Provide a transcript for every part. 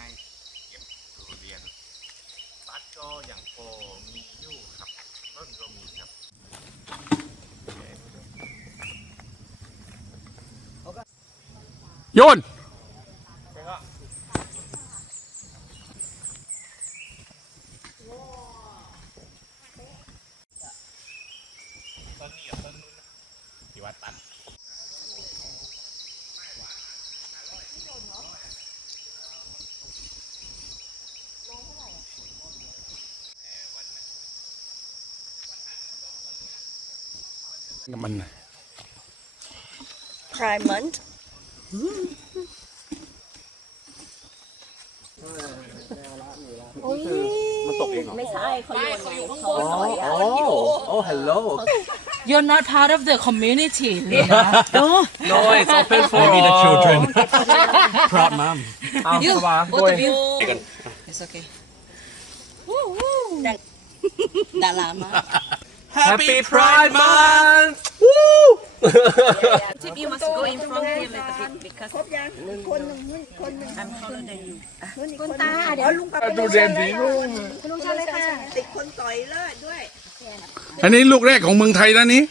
ให้เก็บทุเรียนตัดก็อย่างพอมีอยู่ครับต้นก็มีครับโยนต้นนี้กับต้นนู้นนะที่วัดตัด มัน Primant โอ้ยมันตกเองเหรอไม่ใช่เขาโยนเขาอยู่ข้างบนหน่อยอะโอ้ hello You're not part of the community. no. no it's open for maybe the children proud mom You, both of you. It's okay. ดารามา happy pride month Tip you must go in front here a little bit because คุณตาเดี๋ยวลุงไปดูเด่นสีลูกลุงเชิญเลยค่ะติดคนต่อยเลิศด้วย อันนี้ลูกแรกของเมืองไทยนะนี้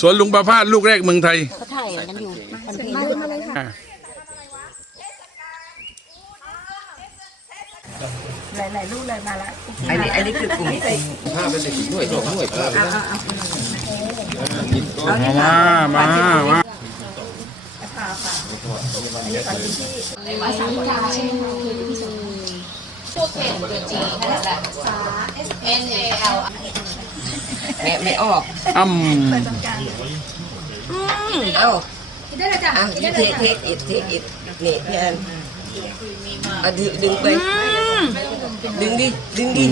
สวนลุงประพาสลูกแรกเมืองไทยเขาถ่ายกันอยู่มาเลยมาเลยค่ะอะ หลายๆลูกเลยมาละอันนี้อันนี้คือกลุ่มมามามาไม่ไม่ออกอ้ำเอ้าได้เลยจ้ะอะยูเทคเทคอิดเทคอิดนี่พี่แอนอะดึงดึงไป ดึงดิ ดึงดิ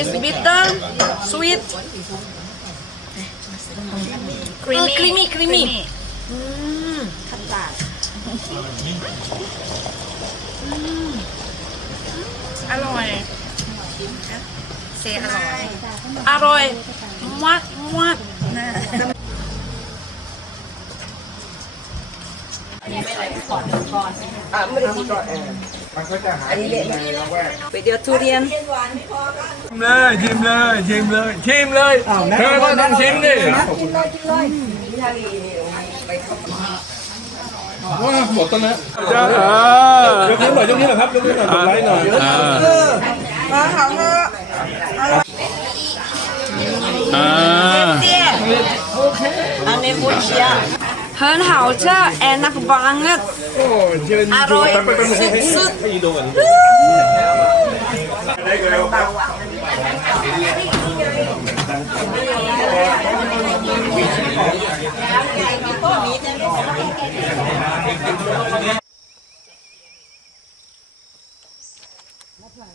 It's bitter sweet creamy creamy creamy อร่อยเซอร่อยอร่อยมากมากอะไม่ได้พูดก่อนเออ อันนี้เละไหมไปเดี๋ยวทุเรียนเลยชิมเลยชิมเลยชิมเลยเธอก็ต้องชิมดิว้าหมดต้นแล้วยกนิ้วหน่อยยกนิ้วหน่อยครับยกนิ้วหน่อยกดไลค์หน่อยอ่าอันนี้บุญเชีย 很好吃 enak banget โอ้เชิญ อร่อย ไปไปไป สุด ให้ดูก่อนได้เร็ว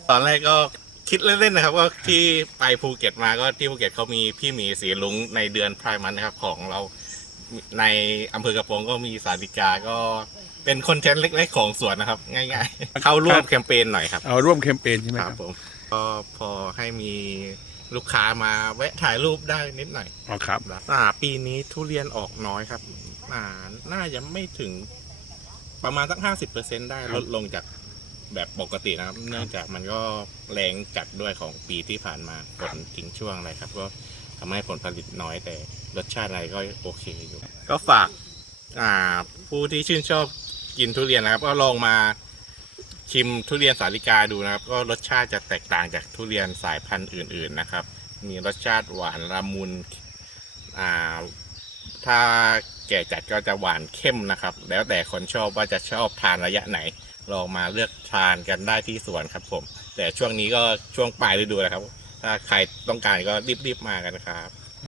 ตอนแรกก็คิดเล่นๆนะครับก็ที่ไปภูเก็ตมาก็ที่ภูเก็ตเขามีพี่หมีสีลุงในเดือนพรายมันนะครับของเรา ในอำเภอกระโปรงก็มีสาริกาก็เป็นคอนเทนต์เล็ก ๆ ของสวนนะครับ ง่ายๆ เข้าร่วมแคมเปญหน่อยครับเอาร่วมแคมเปญใช่ไหมคครัรับบผมก็พอให้มีลูกค้ามาแวะถ่ายรูปได้นิดหน่อย อ๋อครับ อ่าปีนี้ทุเรียนออกน้อยครับอ่าน่าจะไม่ถึงประมาณสักห้าสิบเปอร์เซ็นได้ครัลบดลงจากแบบปกตินะครับ เนื่องจากมันก็แรงจัดด้วยของปีที่ผ่านมาฝนทิ้งช่วงอะไรครับ ก็ ทำให้ผลผลิตน้อยแต่รสชาติอะไรก็โอเคอยู่ ก็ฝากอ่าผู้ที่ชื่นชอบกินทุเรียนนะครับ ก็ลองมาชิมทุเรียนสาลิกาดูนะครับ ก็รสชาติจะแตกต่างจากทุเรียนสายพันธุ์อื่น ๆนะครับ มีรสชาติหวานละมุนอ่าถ้าแก่จัดก็จะหวานเข้มนะครับ แล้วแต่คนชอบว่าจะชอบทานระยะไหน ลองมาเลือกทานกันได้ที่สวนครับผม แต่ช่วงนี้ก็ช่วงปลายฤดูแล้วครับ ถ้าใครต้องการก็รีบๆมากันครับ